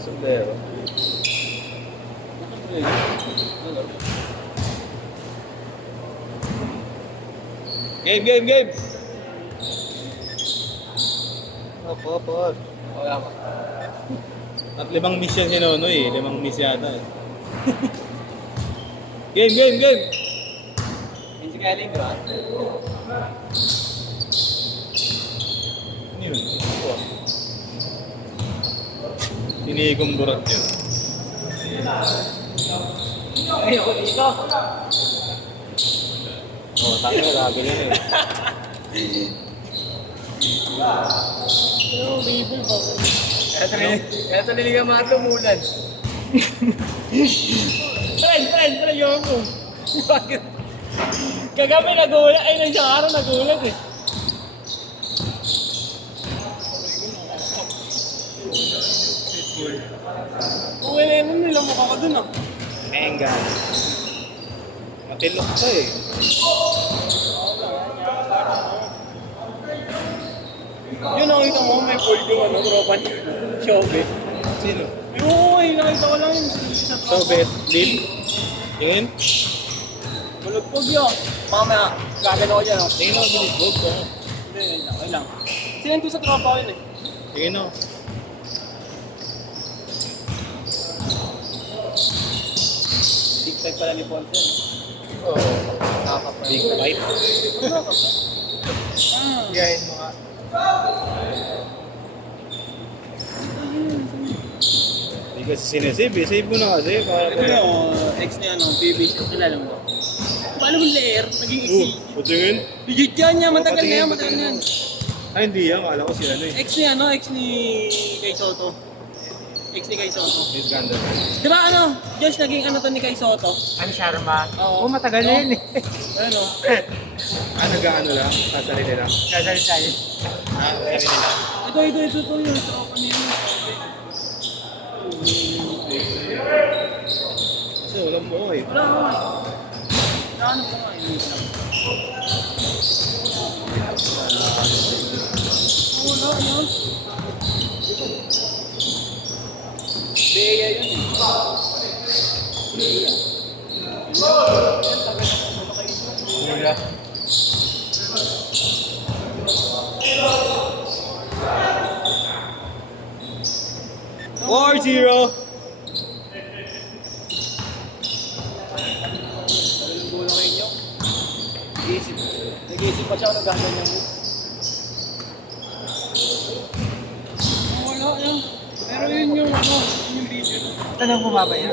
Kasundero. Game, game, game! Op. Wala ka. At 5 miss yan si Nonoy eh. 5 miss yata eh. Game, game, game! Hindi si Kaling, di ba? Ano yun? Tinigong burat yun. Ayoko dito. Oo, tayo na labi yun eh. Pero baby ba? Kaya talaga ka mga tumulan. Tren, yun mo. Bakit? Kagabi nagulat, ay nang isang araw nagulat eh. Uwi na yun nila mukha ka dun ah. Menga. Matilok ka eh. Yun nakita mo, may gold yung ano, tropa niya. Showbiz. Sino? Yung nakita ko lang yung sa tropa. Sobet. Lil. Tingin? Bulugpog yun. Mamaya, gagano ko dyan oh. Tingin ako binisbog ka. Hindi, okay lang. Sinento sa tropa ko yun eh. Tingin ako. Tig-tag pala ni Ponce. Oo. Big bite. Gayahin mo nga. Hindi kasi sinesave eh. Save mo na kasi. Para Ito yung ex niya, ano, BBC. Kilala mo ba? Paano mo layer? Naging ex Tingin? Bigit ka niya, matagal na yan, matagal na yan. Ay, hindi yan. Kala ko si ano eh. Ex ni ano, ex ni Kay Soto. Ex ni Kay Soto. Miss Ganda. Di ba ano, Josh, naging ano to ni Kay Soto? Ano Sharma? Oo. Matagal na yun eh. Ano? Nag-ano lang? Kasarili lang. Kasali-sali. Kasarili lang. Ito yung tropa niya. Kasi walang mo eh. Wala ka. Ano pa nga, yun lang. Wala, yun. Beya yun eh. Beya. Wala. 4-0. Gulo kayo nyo. Nag-iisip pa siya kung naghahan niya mo. Wala yan. Pero yun yung ano, yun yung video. Tanong bumaba yan.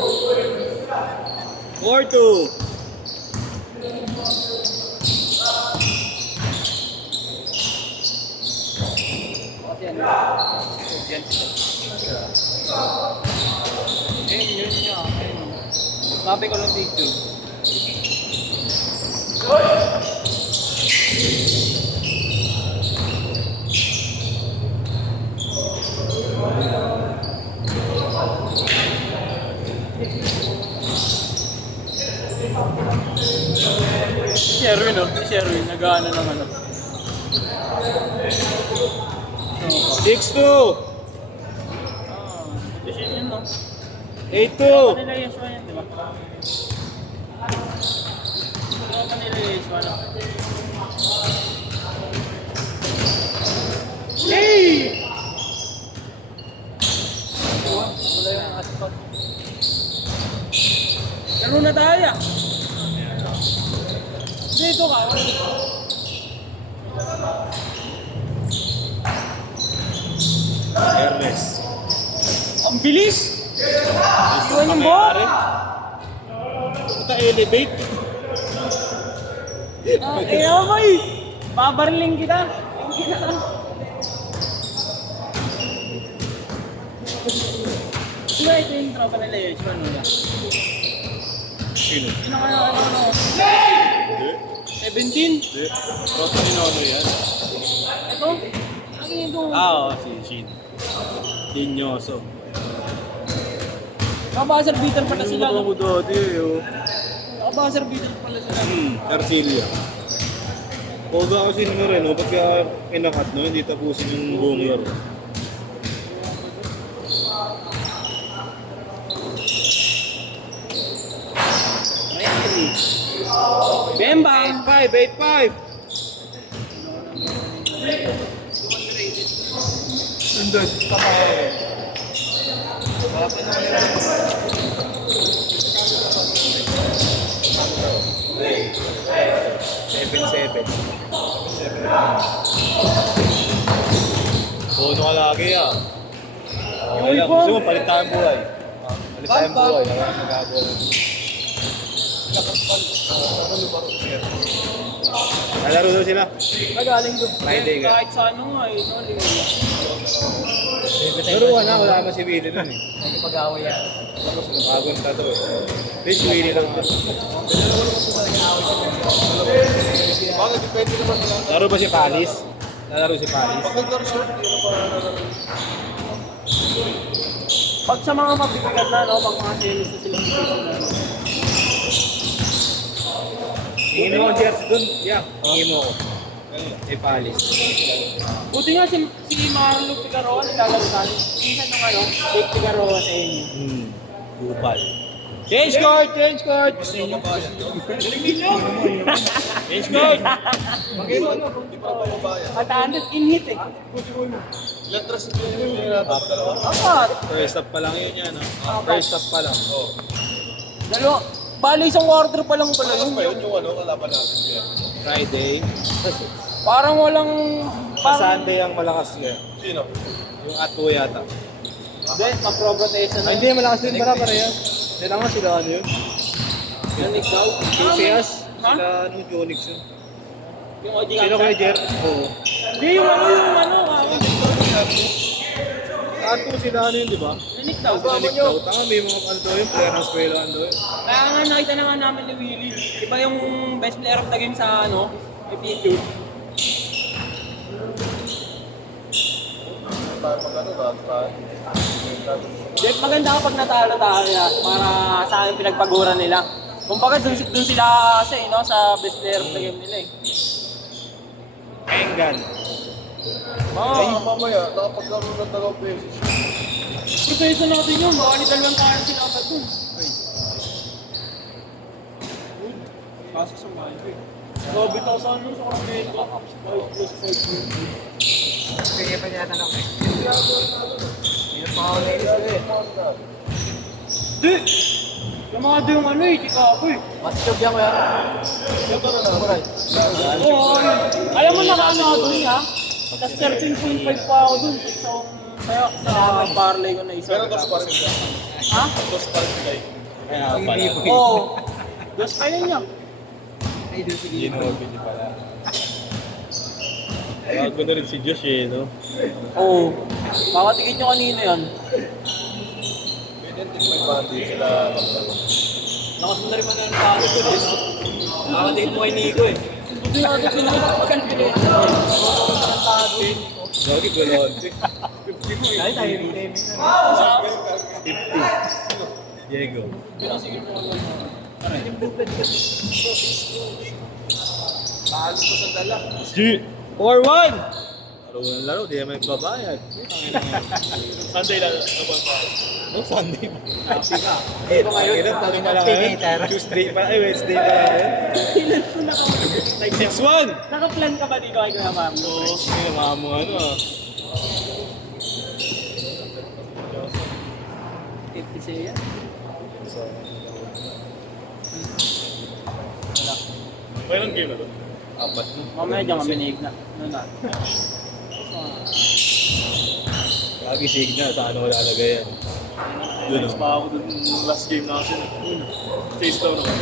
4-2. Kasi ano, yan. Yun niya. Sabi ko lang dito. Si Sherwin, nag-ano ng ano. 6-2. Decision no? 8-2. Kanila yung Yeshua yan, di ba? Kanila yung Yeshua, no? Hey! Wala yung aspak. Laro na tayo. Dito ka. Ernest. Ang bilis! Iwan yung ball! Puta elevate. May! Babarling kita! Diba ito yung tropa nila Yeshua nila? Sino? Sino kaya ano? Hindi. 17? Hindi. Tropa ni Nono yan. Ito? Ano yun ito? Oo, si Shin. Dinyoso. Kabasar beater pala sila. Ano No? mo dati eh. Oh. Kabasar beater pala sila. Garcilia. Poga kasi naman rin, ba't kaya pinakat no? Hindi tapusin yung buong laro. Bembang! 8-5, 8-5. Sundod. Seven. Bono ka lagi ah. Yung iba. Gusto mo, palit tayong buhay. Palit tayong buhay. Wala kang nagagawa. Nalaro daw sila. Nagaling doon. Friday ka. Kahit sa ano nga eh. No, Laruan na, wala naman si Willie dun eh. Nagpag-away yan. Bagong tato eh. Fish Willie lang. Bakit depende naman na Laro ba si Palis? Nalaro si Palis? pag-naglar short, yun ang parang Pag sa mga mabibigat na, no, pag mga series na sila. Hingin mo ang jersey dun? Yeah, hingin mo ko. Si Palis. Buti nga si Marlo Figueroa naglalaro tayo. Minsan nung ano, Jake Figueroa sa inyo. Bupal. Change court! Change court! Change court! Matandot, in-hit eh. letras yung nilata dalawa. Apat. First up pa lang yun yan. First up pa lang. Oh. Dalawa. Bali, isang quarter pa lang pala Malakas yun. pa yun yung ano, kalaban natin yan. Friday. Parang walang... Sa Sunday ang malakas niya. Sino? Yung Ato yata. Hindi, mag-pro-rotation na. Hindi, malakas din para yan. Hindi lang nga sila ano yun. Yanik daw. QCS. Ha? Sila ano, Jonix yun. Yung OG Sino kaya Jer? Oo. Hindi, yung ano. Ato sila ano yun, di ba? Yanik daw. Sila daw. Tama, may mga ano daw yun, player ng eskwela ano yun. Kaya nga nakita na nga namin ni Willie. Iba yung best player of the game sa ano, FPQ. Tayo pag ano, lahat. Jeff, maganda kapag natalo tayo para sa akin pinagpaguran nila. Kumbaga dun sila sa no, sa best player of the game nila eh. Engan. Ay, mamaya, nakapaglaro ng dalawang beses. Proteso natin yun, baka ni dalawang kaya sila agad dun. Kaso sa mind eh. Grabe ka sa ano, sa Carmelo. 5+5. Sige pa niya tanong eh. Hindi pa ako nailis eh. Di! Lamado yung ano eh, chika ako eh. Matchog yan ko yan. Oo, alam mo nakaano ako dun ha? Tapos 13.5 pa ako dun. Sa parlay ko na isa. Pero dos pa rin sila. Ha? Dos pa rin sila. Kaya pala. Oo. Dos kaya niya. Ginobili pala. Bago na rin si Josh eh, no? Oo. Makatikit nyo kanino yan. May bandi sila. Lakas mo na rin mananalo ko din. Nakadate mo kay Nico eh. Buti nga ito pinakapagkan pinito. Lagi gulon. Dahil tayo yung gaming na. 50. Diego. Pinasigil mo ako. Talo ko sa dala. G! 4-1! Laro ng laro, di naman babayad. Sunday lang naman pa. No, Sunday ba? Happy ka. Hindi ko ngayon. Ilan tayo pa lang ngayon? Tuesday pa, ay Wednesday pa lang ngayon. Ilan ko naka... 6-1! Naka-plan ka ba dito kay Kuya Mami? Oo, hindi mga mo ano ah. 50 siya. Mayroong game na to? Apat na. Mamaya dyan kami ni Igna. Ano na? Lagi signal, sa ano lalagay yan. Yun Pa ako dun last game natin. Chase daw naman.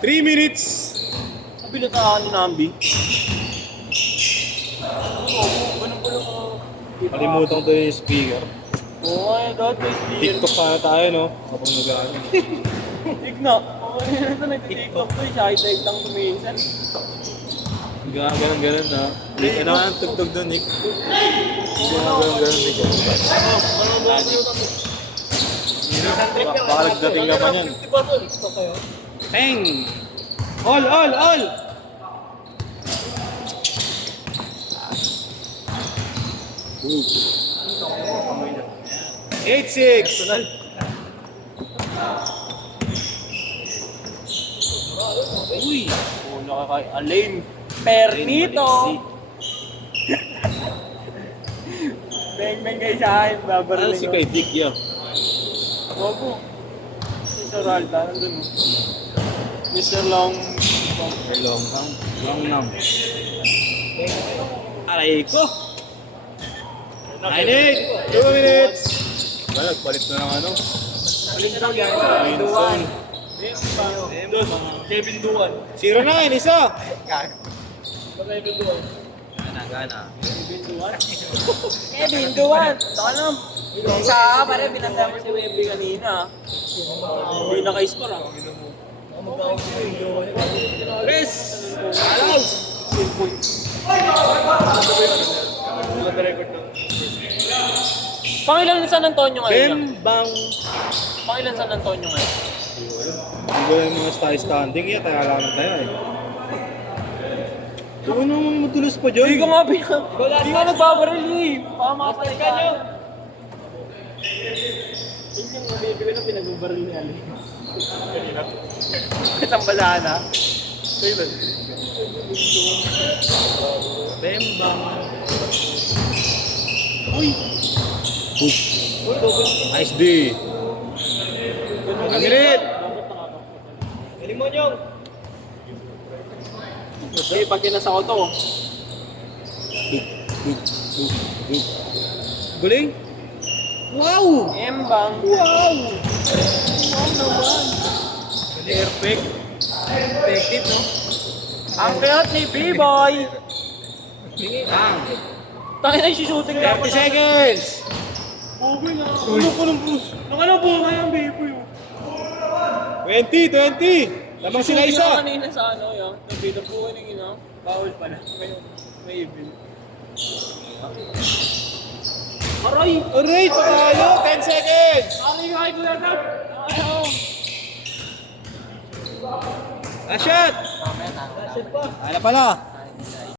3 minutes! Nabilat ako ni Nambi. Ganun ko lang ako. Kalimutan ko yung speaker. Oo, my God, may speaker. TikTok sana tayo, no? Kapag nag-ano. Igna. Oo, ito nag-tiktok ko eh. Side-side lang tuminsan. Ganun na. Ano nga ang tugtog doon, Nick? Ganun, Nick. Baka nagdating ka pa niyan. Peng! All! Ooh. 8-6! Uy! Una ka kay Alain Pernito! Beng-beng kayo sa akin, Ano babarling si ko. kay Dick yun? Opo. Si Saralta, nandun mo. Mr. Long... Long nam. Aray ko! 2 minutes! Wala, nagpalit na ng ano. Minsan yan. Winson. Kevin Duan. 0-9, isa! Kevin, Duan! Saka lang. Isa pa rin, pinagdama si Wemby kanina. Hindi naka-score ah. Chris! Alaw! Pangilan San Antonio ngayon? Bang! Pangilan San Antonio ngayon? Hindi ko yung mga standing yan, kaya lang tayo eh. Kung ano naman matulos pa dyan? Hindi ko nga hindi nga nagbabaril eh. Baka makapatay ka nyo. Yun yung nabibi ko na pinagbabaril ni Ali. Kanina. Tambalaan ha. Kailan? Bembang. Uy! Nice D! 1 minute! Galing mo nyo. Okay, pag kinasa ko to. Guling? Wow! Embang. Wow! Wow naman. Perfect. Effective, no? Ang cute ni B-Boy. Bang. Tangin na yung shooting lang. 30 seconds! Bugoy na. Ano ko ng Bruce? Nakalabo nga yung B-Boy. 20! Lamang sila Shooting isa! lang kanina sa ano yung nabita po ko ng ino. Bawal pala. May evil. Aray! Alright, patalo! 10 seconds! Aray nga ito na Ano? A shot! Ano pala?